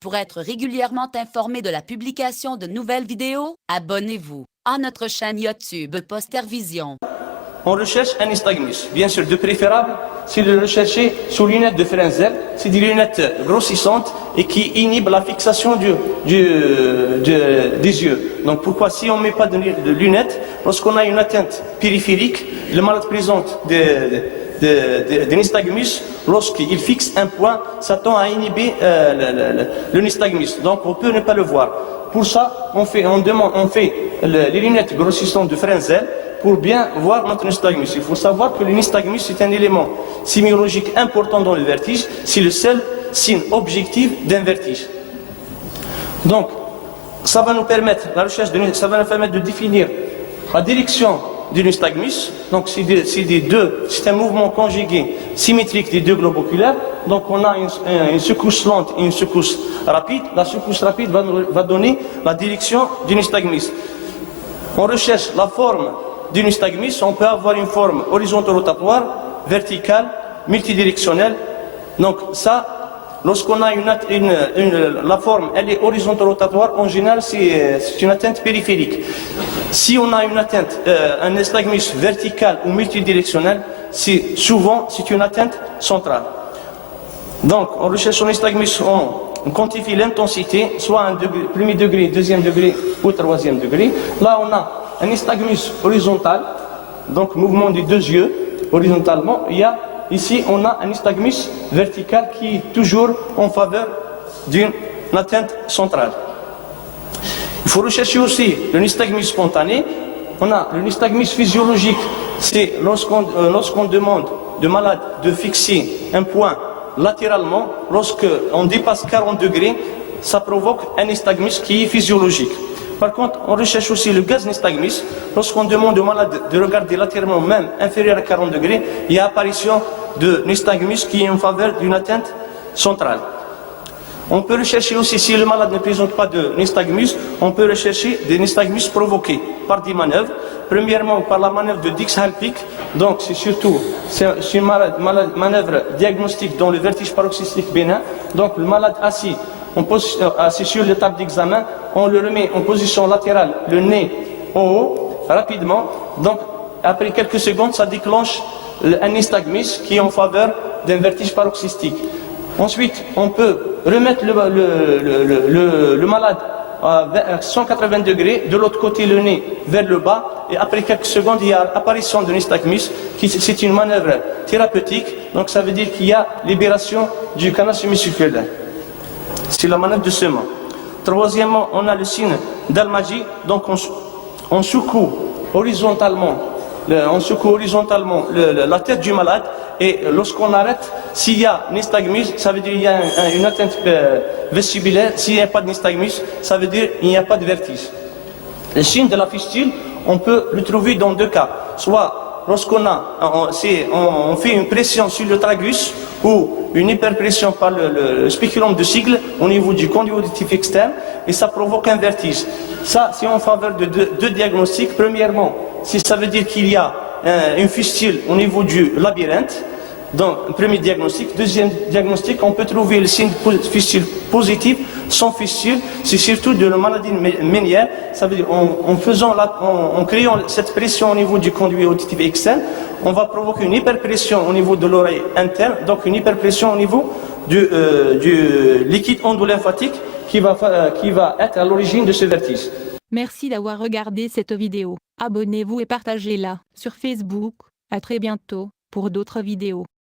Pour être régulièrement informé de la publication de nouvelles vidéos, abonnez-vous à notre chaîne YouTube Postervision. On recherche un nystagmus. Bien sûr, de préférable, c'est de le rechercher sous lunettes de Frenzel. C'est des lunettes grossissantes et qui inhibent la fixation des yeux. Donc pourquoi, si on ne met pas de lunettes, lorsqu'on a une atteinte périphérique, le malade présente des nystagmus, lorsqu'il fixe un point, ça tend à inhiber le nystagmus. Donc on peut ne pas le voir. Pour ça, on fait les lunettes grossissantes de Frenzel pour bien voir notre nystagmus. Il faut savoir que le nystagmus est un élément sémiologique important dans le vertige. C'est le seul signe objectif d'un vertige. Donc, ça va nous permettre, ça va nous permettre de définir la direction du nystagmus. Donc, c'est un mouvement conjugué symétrique des deux globes oculaires. Donc, on a une secousse lente et une secousse rapide. La secousse rapide va donner la direction du nystagmus. On recherche la forme du nystagmus. On peut avoir une forme horizonto-rotatoire, verticale, multidirectionnelle. Donc, ça, lorsqu'on a la forme, elle est horizonto-rotatoire, en général, c'est une atteinte périphérique. Si on a une atteinte, un nystagmus vertical ou multidirectionnel, c'est une atteinte centrale. Donc, on recherche un nystagmus, on quantifie l'intensité, soit un degré, premier degré, deuxième degré ou troisième degré. Là, on a un nystagmus horizontal, donc mouvement des deux yeux, horizontalement. Ici, on a un nystagmus vertical qui est toujours en faveur d'une atteinte centrale. Il faut rechercher aussi le nystagmus spontané. On a le nystagmus physiologique, c'est lorsqu'on demande de malade de fixer un point latéralement, lorsqu'on dépasse 40 degrés, ça provoque un nystagmus qui est physiologique. Par contre, on recherche aussi le gaz nystagmus. Lorsqu'on demande au malade de regarder latéralement, même inférieur à 40 degrés, il y a apparition de nystagmus qui est en faveur d'une atteinte centrale. On peut rechercher aussi, si le malade ne présente pas de nystagmus, on peut rechercher des nystagmus provoqués par des manœuvres. Premièrement, par la manœuvre de Dix-Hallpike. Donc, c'est une manœuvre diagnostique dans le vertige paroxystique bénin. Donc, le malade assis sur le table d'examen, on le remet en position latérale, le nez en haut, rapidement. Donc, après quelques secondes, ça déclenche un nystagmus qui est en faveur d'un vertige paroxystique. Ensuite, on peut remettre le malade à 180 degrés, de l'autre côté le nez vers le bas, et après quelques secondes, il y a apparition de nystagmus, c'est une manœuvre thérapeutique, donc ça veut dire qu'il y a libération du canal semi-circulaire. C'est la manœuvre de Seman. Troisièmement, on a le signe d'Almagy, donc on secoue horizontalement la tête du malade, et lorsqu'on arrête, s'il y a nystagmus, ça veut dire qu'il y a une atteinte vestibulaire. S'il n'y a pas de nystagmus, ça veut dire qu'il n'y a pas de vertige. Le signe de la fistule, on peut le trouver dans deux cas. Soit lorsqu'on fait une pression sur le tragus ou une hyperpression par le spéculum de Siegel au niveau du conduit auditif externe, et ça provoque un vertige. Ça, c'est en faveur de deux diagnostics. Premièrement, si ça veut dire qu'il y a une fistule au niveau du labyrinthe, donc premier diagnostic. Deuxième diagnostic, on peut trouver le signe de fistule positif, sans fistule, c'est surtout de la maladie ménière. Ça veut dire en créant cette pression au niveau du conduit auditif externe, on va provoquer une hyperpression au niveau de l'oreille interne, donc une hyperpression au niveau du liquide endolymphatique qui va être à l'origine de ce vertige. Merci d'avoir regardé cette vidéo. Abonnez-vous et partagez-la sur Facebook. À très bientôt pour d'autres vidéos.